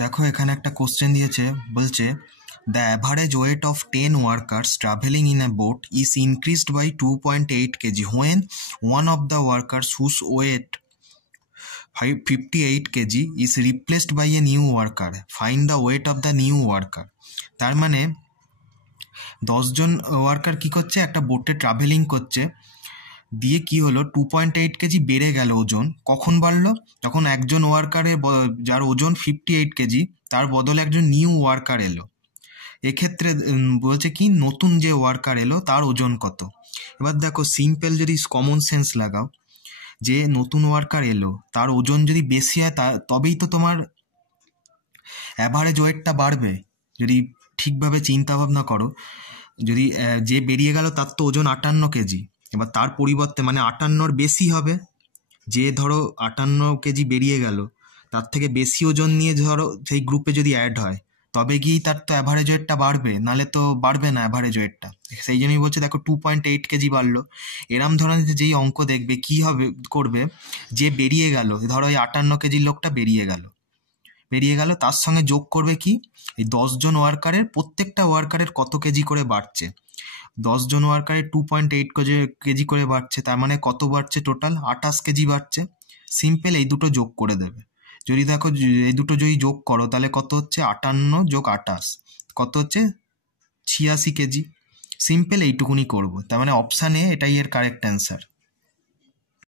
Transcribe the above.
দেখো এখানে একটা কোশ্চেন দিয়েছে, বলছে the average weight of 10 workers travelling in a boat is increased by 2.8 KG when one of the workers whose weight 58 KG is replaced by a new worker, find the weight of the new worker. তার মানে 10জন worker কি করছে, একটা বোটে travelling করছে, দিয়ে কি হলো 2.8 কেজি বেড়ে গেল ওজন। কখন বাড়লো? যখন একজন ওয়ার্কারের যার ওজন 58 কেজি তার বদলে একজন নিউ ওয়ার্কার এলো। এক্ষেত্রে বলছে কি নতুন যে ওয়ার্কার এলো তার ওজন কত। এবার দেখো সিম্পল যদি কমন সেন্স লাগাও, যে নতুন ওয়ার্কার এলো তার ওজন যদি বেশি হয় তবেই তো তোমার অ্যাভারেজ ওয়েটটা বাড়বে। যদি ঠিকভাবে চিন্তা ভাবনা করো, যদি যে বেরিয়ে গেল তার তো ওজন 58 কেজি, এবার তার পরিবর্তে মানে 58-র বেশি হবে। যে ধরো 58 কেজি বেরিয়ে গেল তার থেকে বেশি ওজন নিয়ে ধরো সেই গ্রুপে যদি অ্যাড হয় তবে গিয়েই তার তো অ্যাভারেজ ওয়েটটা বাড়বে, নাহলে তো বাড়বে না অ্যাভারেজ ওয়েটটা। সেই জন্যই বলছে দেখো 2.8 কেজি বাড়লো। এরম ধরনের যেই অঙ্ক দেখবে কি হবে করবে, যে বেরিয়ে গেল ধরো এই 58 কেজির লোকটা বেরিয়ে গেল তার সঙ্গে যোগ করবে কি এই 10জন ওয়ার্কারের, প্রত্যেকটা ওয়ার্কারের কত কেজি করে বাড়ছে। 10জন ওয়ার্কারের 2.8 কেজি করে বাড়ছে, তার মানে কত বাড়ছে? টোটাল 28 কেজি বাড়ছে। সিম্পল এই দুটো যোগ করে দেবে। যদি দেখো এই দুটো যদি যোগ করো তাহলে কত হচ্ছে? 58 যোগ 28 কত হচ্ছে? 86 কেজি। সিম্পল এইটুকুনি করবো, তার মানে অপশান এ এটাই এর কারেক্ট অ্যান্সার।